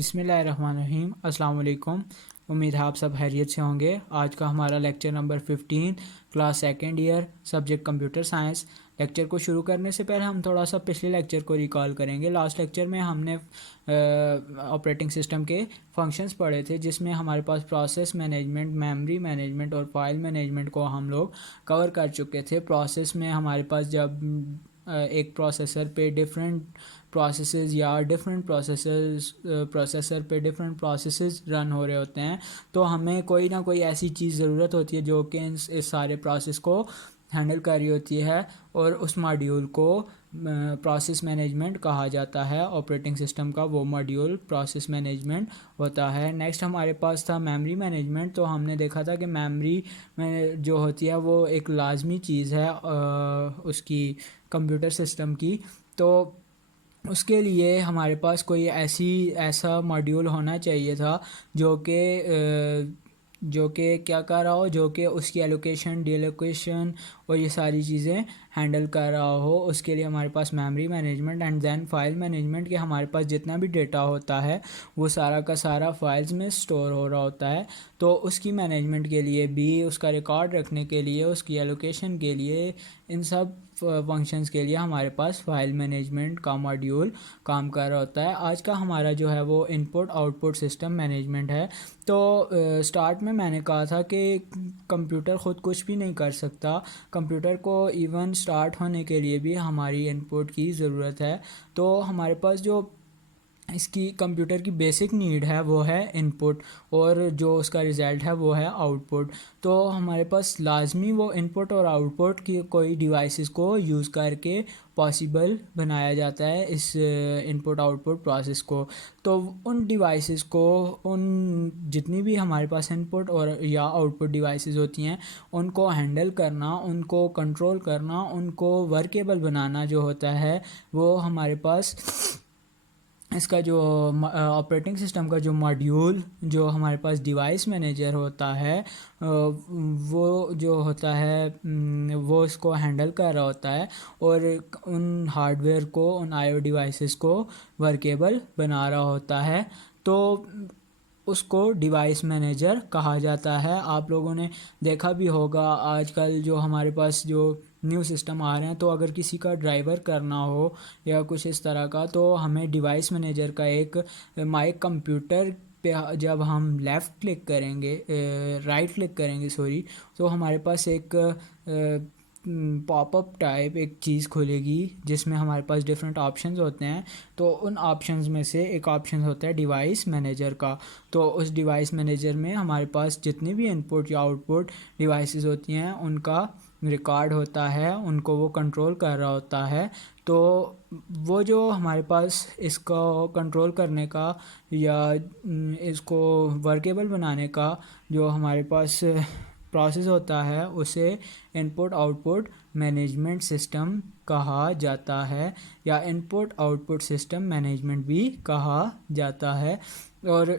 बिस्मिल्लाहिर्रहमानिर्रहीम। अस्सलाम वालेकुम। उम्मीद है आप सब खैरियत से होंगे। आज का हमारा lecture number 15 class second year subject computer science. Lecture को शुरू करने से पहले हम थोड़ा सा पिछले लेक्चर को रिकॉल करेंगे। लास्ट लेक्चर में हमने ऑपरेटिंग सिस्टम के फंक्शंस पढ़े थे, जिसमें हमारे पास प्रोसेस मैनेजमेंट, मेमोरी मैनेजमेंट और फाइल मैनेजमेंट को हम लोग कवर कर चुके थे। प्रोसेस में हमारे पास जब एक प्रोसेसर पे डिफरेंट प्रोसेसेस या डिफरेंट प्रोसेसर पे डिफरेंट प्रोसेसेस रन हो रहे होते हैं, तो हमें कोई ना कोई ऐसी चीज़ ज़रूरत होती है जो कि इस सारे प्रोसेस को हैंडल कर रही होती है, और उस मॉड्यूल को प्रोसेस मैनेजमेंट कहा जाता है। ऑपरेटिंग सिस्टम का वो मॉड्यूल प्रोसेस मैनेजमेंट होता है। नेक्स्ट हमारे पास था मेमोरी मैनेजमेंट। तो हमने देखा था कि मेमोरी में जो होती है वो एक लाजमी चीज़ है उसकी कंप्यूटर सिस्टम की। तो उसके लिए हमारे पास कोई ऐसा मॉड्यूल होना चाहिए था जो कि क्या कर रहा हो, जो कि उसकी एलोकेशन, डीलोकेशन और ये सारी चीज़ें हैंडल कर रहा हो। उसके लिए हमारे पास memory management and then file management, कि हमारे पास जितना भी डेटा होता है वो सारा का सारा फाइल्स में स्टोर हो रहा होता है। तो उसकी मैनेजमेंट के लिए भी, उसका रिकॉर्ड रखने के लिए, उसकी एलोकेशन के लिए, इन सब फंक्शंस के लिए हमारे पास फाइल मैनेजमेंट का मॉड्यूल काम कर रहा होता है। आज का हमारा जो है वो इनपुट आउटपुट सिस्टम मैनेजमेंट है। तो स्टार्ट में मैंने कहा था कि कंप्यूटर ख़ुद कुछ भी नहीं कर सकता। कंप्यूटर को इवन स्टार्ट होने के लिए भी हमारी इनपुट की ज़रूरत है। तो हमारे पास जो इसकी कंप्यूटर की बेसिक नीड है वो है इनपुट, और जो उसका रिज़ल्ट है वो है आउटपुट। तो हमारे पास लाजमी वो इनपुट और आउटपुट की कोई डिवाइसेस को यूज़ करके पॉसिबल बनाया जाता है इस इनपुट आउटपुट प्रोसेस को। तो उन डिवाइसेस को, उन जितनी भी हमारे पास इनपुट और या आउटपुट डिवाइसेस होती हैं, उनको हैंडल करना, उनको कंट्रोल करना, उनको वर्केबल बनाना जो होता है, वो हमारे पास इसका जो ऑपरेटिंग सिस्टम का जो मॉड्यूल, जो हमारे पास डिवाइस मैनेजर होता है, वो जो होता है वो इसको हैंडल कर रहा होता है और उन हार्डवेयर को, उन आईओ डिवाइसेस को वर्केबल बना रहा होता है। तो उसको डिवाइस मैनेजर कहा जाता है। आप लोगों ने देखा भी होगा आजकल जो हमारे पास जो न्यू सिस्टम आ रहे हैं, तो अगर किसी का ड्राइवर करना हो या कुछ इस तरह का, तो हमें डिवाइस मैनेजर का एक माई कंप्यूटर पे जब हम लेफ़्ट क्लिक करेंगे, राइट क्लिक करेंगे सॉरी, तो हमारे पास एक पॉपअप टाइप एक चीज़ खुलेगी जिसमें हमारे पास डिफरेंट ऑप्शंस होते हैं। तो उन ऑप्शंस में से एक ऑप्शन होता है डिवाइस मैनेजर का। तो उस डिवाइस मैनेजर में हमारे पास जितनी भी इनपुट या आउटपुट डिवाइसेस होती हैं उनका रिकॉर्ड होता है, उनको वो कंट्रोल कर रहा होता है। तो वो जो हमारे पास इसको कंट्रोल करने का या इसको वर्केबल बनाने का जो हमारे पास प्रोसेस होता है, उसे इनपुट आउटपुट मैनेजमेंट सिस्टम कहा जाता है, या इनपुट आउटपुट सिस्टम मैनेजमेंट भी कहा जाता है। और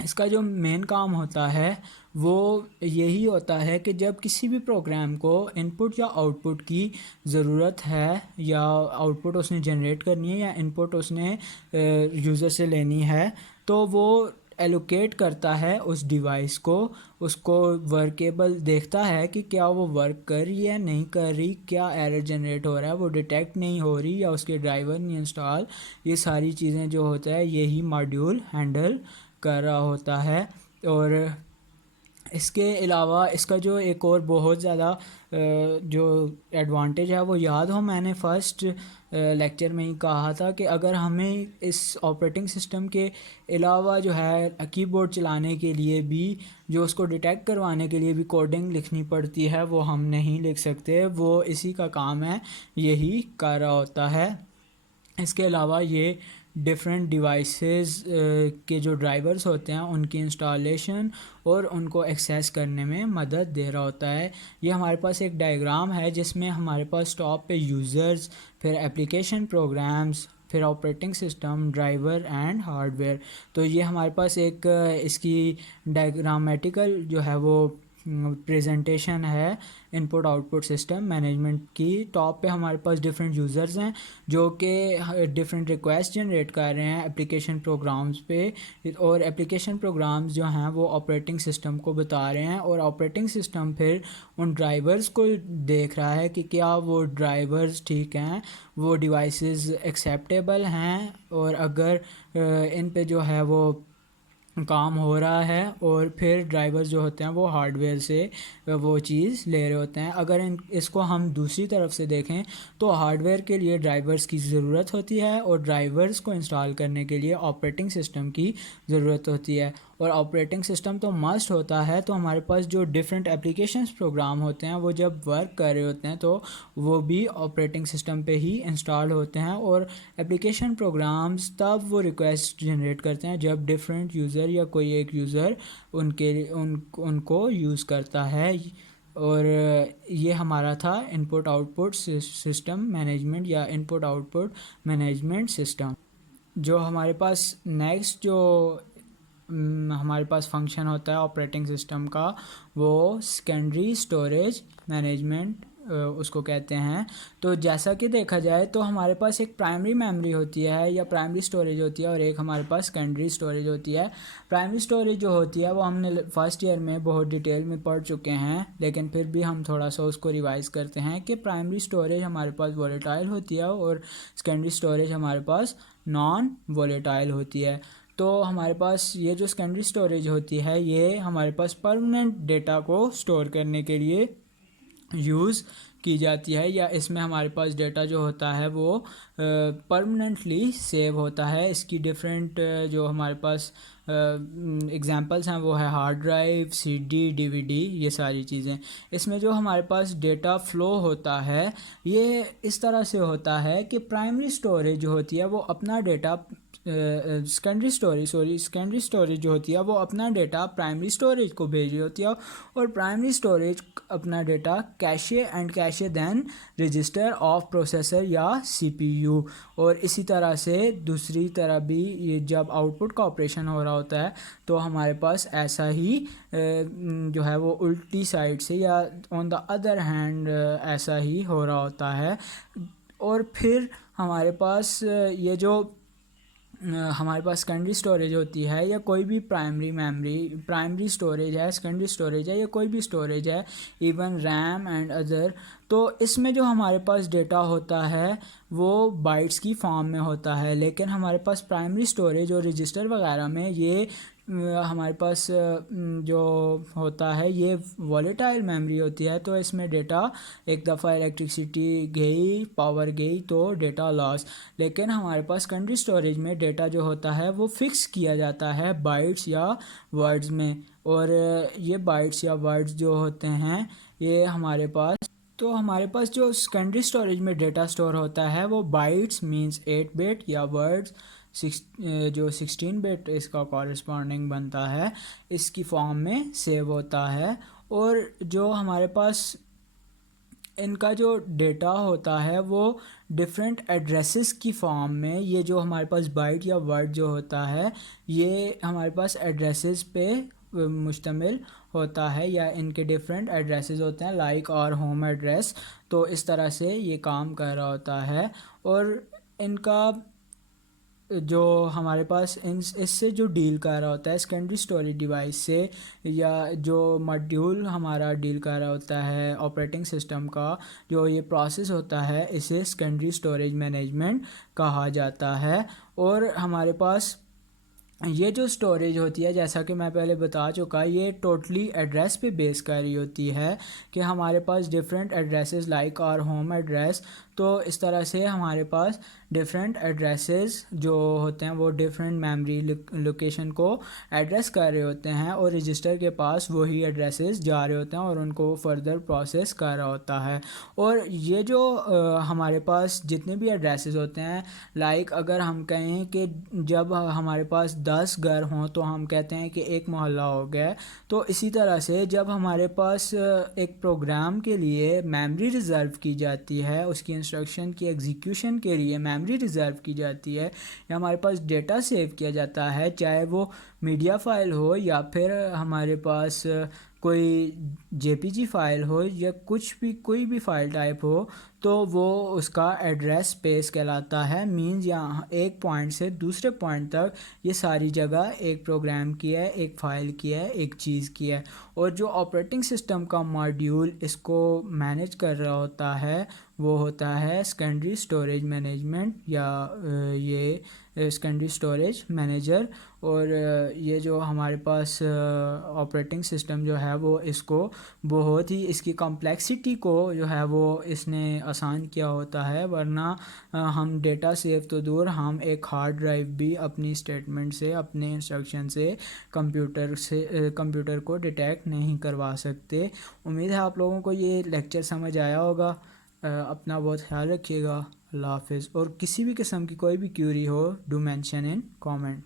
इसका जो मेन काम होता है वो यही होता है कि जब किसी भी प्रोग्राम को इनपुट या आउटपुट की ज़रूरत है, या आउटपुट उसने जनरेट करनी है या इनपुट उसने यूज़र से लेनी है, तो वो एलोकेट करता है उस डिवाइस को, उसको वर्केबल देखता है कि क्या वो वर्क कर रही है, नहीं कर रही, क्या एरर जनरेट हो रहा है, वो डिटेक्ट नहीं हो रही, या उसके ड्राइवर नहीं इंस्टॉल। ये सारी चीज़ें जो होता है यही मॉड्यूल हैंडल कर रहा होता है। और इसके अलावा इसका जो एक और बहुत ज़्यादा जो एडवांटेज है वो याद हो, मैंने फ़र्स्ट लेक्चर में ही कहा था कि अगर हमें इस ऑपरेटिंग सिस्टम के अलावा जो है कीबोर्ड चलाने के लिए भी, जो उसको डिटेक्ट करवाने के लिए भी कोडिंग लिखनी पड़ती है, वो हम नहीं लिख सकते। वो इसी का काम है, यही कर रहा होता है। इसके अलावा ये डिफरेंट डिवाइसेस के जो ड्राइवर्स होते हैं उनकी इंस्टॉलेशन और उनको एक्सेस करने में मदद दे रहा होता है। ये हमारे पास एक डायग्राम है जिसमें हमारे पास टॉप पे यूज़र्स, फिर एप्लीकेशन प्रोग्राम्स, फिर operating system, driver and hardware. तो ये हमारे पास एक इसकी डायग्रामेटिकल जो है वो प्रेजेंटेशन है इनपुट आउटपुट सिस्टम मैनेजमेंट की। टॉप पे हमारे पास डिफरेंट यूज़र्स हैं जो कि डिफरेंट रिक्वेस्ट जनरेट कर रहे हैं एप्लीकेशन प्रोग्राम्स पे, और एप्लीकेशन प्रोग्राम्स जो हैं वो ऑपरेटिंग सिस्टम को बता रहे हैं, और ऑपरेटिंग सिस्टम फिर उन ड्राइवर्स को देख रहा है कि क्या वो ड्राइवर्स ठीक हैं, वो डिवाइसेस एक्सेप्टेबल हैं, और अगर इन पे जो है वो काम हो रहा है, और फिर ड्राइवर्स जो होते हैं वो हार्डवेयर से वो चीज़ ले रहे होते हैं। अगर इसको हम दूसरी तरफ से देखें तो हार्डवेयर के लिए ड्राइवर्स की ज़रूरत होती है, और ड्राइवर्स को इंस्टॉल करने के लिए ऑपरेटिंग सिस्टम की ज़रूरत होती है, और ऑपरेटिंग सिस्टम तो मस्ट होता है। तो हमारे पास जो डिफरेंट एप्लीकेशंस प्रोग्राम होते हैं वो जब वर्क कर रहे होते हैं तो वो भी ऑपरेटिंग सिस्टम पे ही इंस्टॉल होते हैं, और एप्लीकेशन प्रोग्राम्स तब वो रिक्वेस्ट जनरेट करते हैं जब डिफरेंट यूज़र या कोई एक यूज़र उनको यूज़ करता है। और ये हमारा था इनपुट आउटपुट सिस्टम मैनेजमेंट या इनपुट आउटपुट मैनेजमेंट सिस्टम। जो हमारे पास नेक्स्ट जो हमारे पास फंक्शन होता है ऑपरेटिंग सिस्टम का, वो सेकेंडरी स्टोरेज मैनेजमेंट उसको कहते हैं। तो जैसा कि देखा जाए तो हमारे पास एक प्राइमरी मेमोरी होती है या प्राइमरी स्टोरेज होती है, और एक हमारे पास सेकेंडरी स्टोरेज होती है। प्राइमरी स्टोरेज जो होती है वो हमने फर्स्ट ईयर में बहुत डिटेल में पढ़ चुके हैं, लेकिन फिर भी हम थोड़ा सा उसको रिवाइज़ करते हैं कि प्राइमरी स्टोरेज हमारे पास वोलेटाइल होती है और सेकेंडरी स्टोरेज हमारे पास नॉन वोलेटाइल होती है। तो हमारे पास ये जो सेकेंडरी स्टोरेज होती है ये हमारे पास परमानेंट डेटा को स्टोर करने के लिए यूज़ की जाती है, या इसमें हमारे पास डेटा जो होता है वो परमानेंटली सेव होता है। इसकी डिफरेंट जो हमारे पास एग्जांपल्स हैं वो है हार्ड ड्राइव, सीडी, डीवीडी, ये सारी चीज़ें। इसमें जो हमारे पास डेटा फ़्लो होता है ये इस तरह से होता है कि प्राइमरी स्टोरेज जो होती है वो अपना डेटा सेकेंडरी स्टोरेज जो होती है वो अपना डेटा प्राइमरी स्टोरेज को भेज रही होती है, और प्राइमरी स्टोरेज अपना data cache and cache than register of processor या सीपीयू। और इसी तरह से दूसरी तरह भी ये जब आउटपुट का ऑपरेशन हो रहा होता है तो हमारे पास ऐसा ही जो है वो उल्टी साइड से या ऑन द अदर हैंड ऐसा ही हो रहा होता है। और फिर हमारे पास ये जो हमारे पास सेकेंडरी स्टोरेज होती है या कोई भी प्राइमरी स्टोरेज है, सेकेंडरी स्टोरेज है या कोई भी स्टोरेज है, इवन रैम एंड अदर, तो इसमें जो हमारे पास डेटा होता है वो बाइट्स की फॉर्म में होता है। लेकिन हमारे पास प्राइमरी स्टोरेज और रजिस्टर वगैरह में ये हमारे पास जो होता है ये वॉलेटाइल मेमोरी होती है। तो इसमें डेटा एक दफ़ा इलेक्ट्रिसिटी गई, पावर गई तो डेटा लॉस। लेकिन हमारे पास सेकेंडरी स्टोरेज में डेटा जो होता है वो फिक्स किया जाता है बाइट्स या वर्ड्स में, और ये बाइट्स या वर्ड्स जो होते हैं ये हमारे पास जो सेकेंडरी स्टोरेज में डेटा स्टोर होता है वो बाइट्स मींस 8 बिट या वर्ड्स जो 16 बिट इसका कॉरेस्पॉन्डिंग बनता है इसकी फॉर्म में सेव होता है। और जो हमारे पास इनका जो डेटा होता है वो डिफरेंट एड्रेसेस की फॉर्म में, ये जो हमारे पास बाइट या वर्ड जो होता है ये हमारे पास एड्रेसेस पे मुश्तमिल होता है, या इनके डिफरेंट एड्रेसेस होते हैं लाइक और होम एड्रेस। तो इस तरह से ये काम कर रहा होता है। और इनका जो हमारे पास इससे जो डील कर रहा होता है सेकेंडरी स्टोरेज डिवाइस से, या जो मॉड्यूल हमारा डील कर रहा होता है ऑपरेटिंग सिस्टम का जो ये प्रोसेस होता है, इसे सेकेंडरी स्टोरेज मैनेजमेंट कहा जाता है। और हमारे पास ये जो स्टोरेज होती है जैसा कि मैं पहले बता चुका, ये टोटली एड्रेस पे बेस कर रही होती है कि हमारे पास डिफरेंट एड्रेसेस लाइक और होम एड्रेस। तो इस तरह से हमारे पास डिफरेंट एड्रेसेस जो होते हैं वो डिफरेंट मेमोरी लोकेशन को एड्रेस कर रहे होते हैं, और रजिस्टर के पास वही एड्रेसेस जा रहे होते हैं और उनको फर्दर प्रोसेस कर रहा होता है। और ये जो हमारे पास जितने भी एड्रेसेस होते हैं, लाइक अगर हम कहें कि जब हमारे पास 10 घर हों तो हम कहते हैं कि एक मोहल्ला हो गया। तो इसी तरह से जब हमारे पास एक प्रोग्राम के लिए मेमोरी रिज़र्व की जाती है, उसकी इंस्ट्रक्शन की एग्जीक्यूशन के लिए मेमोरी रिज़र्व की जाती है, या हमारे पास डेटा सेव किया जाता है, चाहे वो मीडिया फाइल हो या फिर हमारे पास कोई जेपीजी फ़ाइल हो या कुछ भी कोई भी फ़ाइल टाइप हो तो वो उसका एड्रेस स्पेस कहलाता है। मीन्स यहाँ एक पॉइंट से दूसरे पॉइंट तक ये सारी जगह एक प्रोग्राम की है, एक फ़ाइल की है, एक चीज़ की है। और जो ऑपरेटिंग सिस्टम का मॉड्यूल इसको मैनेज कर रहा होता है वो होता है सेकेंडरी स्टोरेज मैनेजमेंट या ये सेकेंडरी स्टोरेज मैनेजर। और ये जो हमारे पास ऑपरेटिंग सिस्टम जो है वो इसको बहुत ही इसकी कॉम्प्लेक्सिटी को जो है वो इसने आसान किया होता है। वरना हम डेटा सेव तो दूर, हम एक हार्ड ड्राइव भी अपनी स्टेटमेंट से, अपने इंस्ट्रक्शन से कंप्यूटर को डिटेक्ट नहीं करवा सकते। उम्मीद है आप लोगों को ये लेक्चर समझ आया होगा। अपना बहुत ख्याल रखिएगा। अल्लाह हाफिज़। और किसी भी किस्म की कोई भी क्यूरी हो डू मेंशन इन कमेंट।